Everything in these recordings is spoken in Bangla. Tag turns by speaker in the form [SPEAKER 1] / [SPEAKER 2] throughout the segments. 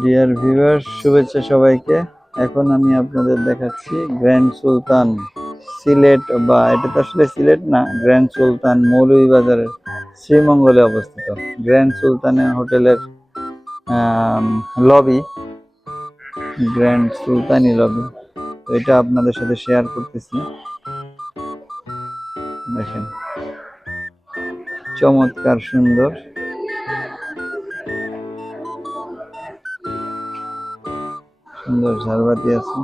[SPEAKER 1] ডিয়ার ভিউয়ার্স শুভেচ্ছা সবাইকে। এখন আমি আপনাদের দেখাচ্ছি গ্র্যান্ড সুলতান সিলেট বা এটা তো আসলে সিলেট না গ্র্যান্ড সুলতান মৌলভীবাজারের শ্রীমঙ্গলে অবস্থিত। গ্র্যান্ড সুলতানের হোটেলের লবি গ্র্যান্ড সুলতানি লবি এটা আপনাদের সাথে শেয়ার করতেছি। দেখেন, চমৎকার সুন্দর। সুন্দর ঝাড়বাতি আছে।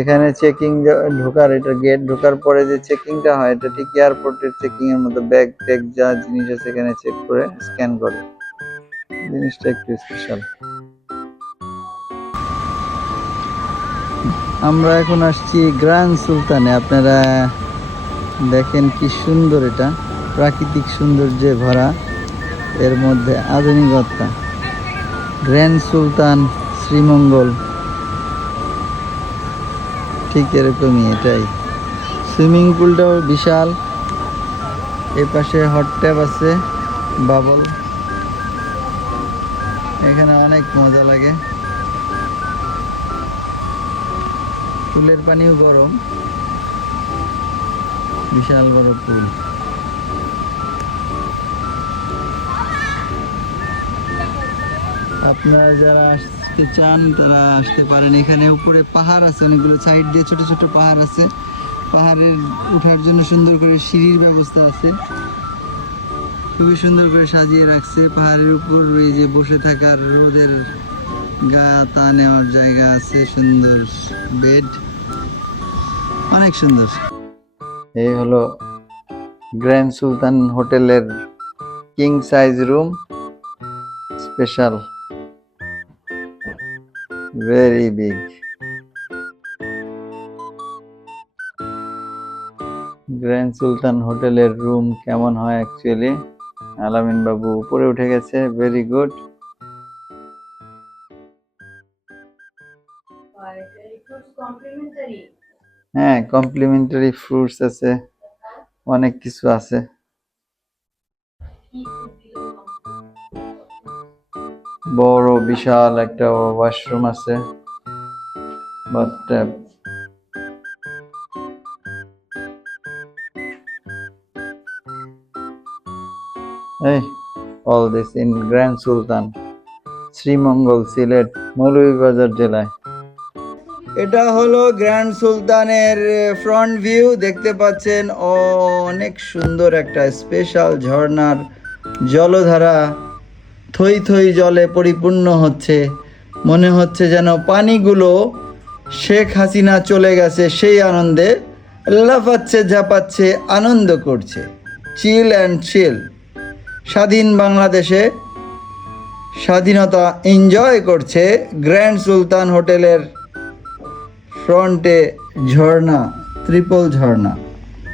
[SPEAKER 1] এখানে চেকিং ঢোকার, এটা গেট ঢোকার পরে যে চেকিংটা হয়, এটা ঠিক এয়ারপোর্টের চেকিং এর মতো ব্যাগ ট্যাগ যা জিনিস আছে এখানে চেক করে স্ক্যান করে। জিনিসটা একটু স্পেশাল আমরা এখন আসছি গ্র্যান্ড সুলতানে আপনারা দেখেন কি সুন্দর এটা। প্রাকৃতিক সৌন্দর্যে ভরা। এর মধ্যে আধুনিকতা। গ্র্যান্ড সুলতান শ্রীমঙ্গল। ঠিক এরকমই এটাই। সুইমিং পুলটাও বিশাল। এ পাশে হট ট্যাব আছে বাবল এখানে অনেক মজা লাগে। পুলের পানিও গরম। বিশাল বড় পুল। আপনারা যারা আসতে চান, তারা আসতে পারেন। এখানে উপরে পাহাড় আছে, অনেকগুলো সাইড দিয়ে ছোট ছোট পাহাড় আছে। পাহাড়ের উঠার জন্য সুন্দর করে সিঁড়ির ব্যবস্থা আছে। খুবই সুন্দর করে সাজিয়ে রাখছে। পাহাড়ের উপর এই যে বসে থাকার রোদের গা তা নেওয়ার জায়গা আছে, সুন্দর বেড। অনেক সুন্দর। এই হলো গ্র্যান্ড সুলতান হোটেলের king size room special very big Grand Sultan হোটেলের রুম কেমন হয় অ্যাকচুয়ালি আলামিন বাবু উপরে উঠে গেছে ভেরি গুড হ্যাঁ কমপ্লিমেন্টারি ফ্রুটস আছে অনেক কিছু আছে। বড়, বিশাল একটা ওয়াশরুম আছে। বাথট্যাব এই all this in Grand Sultan Sreemangal Sylhet Moulvibazar জেলায়। এটা হলো গ্র্যান্ড সুলতানের ফ্রন্ট ভিউ দেখতে পাচ্ছেন, অনেক সুন্দর একটা স্পেশাল ঝর্ণার জলধারা। থই থই জলে পরিপূর্ণ হচ্ছে। মনে হচ্ছে যেন পানিগুলো শেখ হাসিনা চলে গেছে, সেই আনন্দে লাফাচ্ছে, ঝাপাচ্ছে, আনন্দ করছে। Chill and chill. স্বাধীন বাংলাদেশে স্বাধীনতা এনজয় করছে গ্র্যান্ড সুলতান হোটেলের ফ্রন্টে ঝর্ণা, ত্রিপল ঝর্ণা।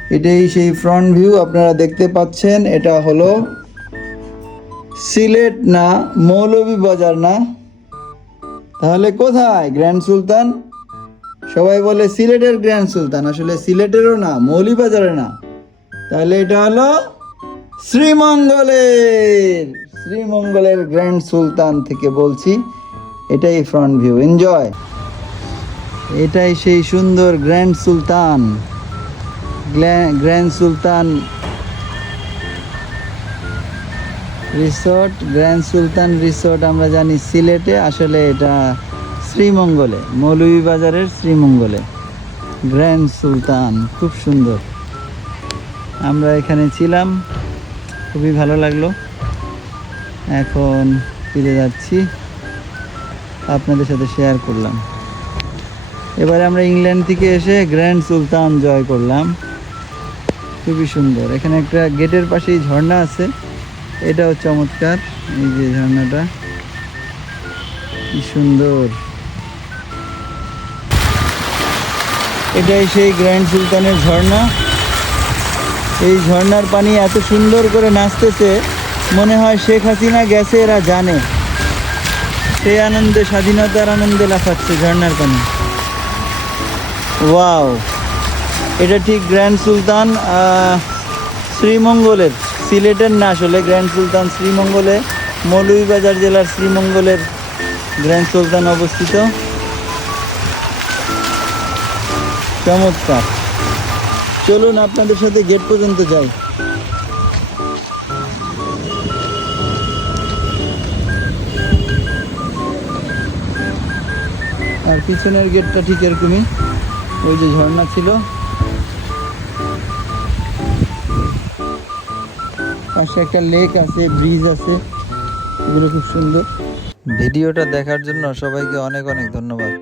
[SPEAKER 1] এটাই সেই ফ্রন্ট ভিউ, আপনারা দেখতে পাচ্ছেন। এটা হলো সিলেট না মৌলভীবাজার না? তাহলে কোথায় গ্র্যান্ড সুলতান? সবাই বলে সিলেটের গ্র্যান্ড সুলতান, আসলে সিলেটেরও না মৌলভীবাজারে না। তাহলে এটা হলো শ্রীমঙ্গলের শ্রীমঙ্গলের গ্র্যান্ড সুলতান থেকে বলছি, এটাই ফ্রন্ট ভিউ এনজয় এটাই সেই সুন্দর Grand Sultan Grand Sultan resort, Grand Sultan resort আমরা জানি সিলেটে, আসলে এটা শ্রীমঙ্গলে, মৌলভীবাজারের শ্রীমঙ্গলে। গ্র্যান্ড সুলতান, খুব সুন্দর। আমরা এখানে ছিলাম, খুবই ভালো লাগল। এখন ফিরে যাচ্ছি, আপনাদের সাথে শেয়ার করলাম। এবারে আমরা ইংল্যান্ড থেকে এসে গ্র্যান্ড সুলতান জয় করলাম। খুবই সুন্দর। এখানে একটা গেটের পাশেই ঝর্ণা আছে। এটাও চমৎকার, এই যে ঝর্ণাটা। কি সুন্দর। এটাই সেই গ্র্যান্ড সুলতানের ঝর্ণা। এই ঝর্ণার পানি এত সুন্দর করে নাচতেছে, মনে হয় শেখ হাসিনা গেছে, এরা জানে। সেই আনন্দে, স্বাধীনতার আনন্দে লাফাচ্ছে ঝর্ণার পানি। ওয়াও, এটা ঠিক গ্র্যান্ড সুলতান শ্রীমঙ্গলের। সিলেটের না আসলে, গ্র্যান্ড সুলতান শ্রীমঙ্গলে, মৌলভীবাজার জেলার শ্রীমঙ্গলের গ্র্যান্ড সুলতান অবস্থিত। চমৎকার। চলুন আপনাদের সাথে গেট পর্যন্ত যাই। আর পিছনের গেটটা ঠিক এরকমই। ওই যে ঝর্ণা ছিল। পাশে একটা লেক আছে ব্রিজ আছে। এগুলো খুব সুন্দর। ভিডিওটা দেখার জন্য সবাইকে অনেক অনেক ধন্যবাদ।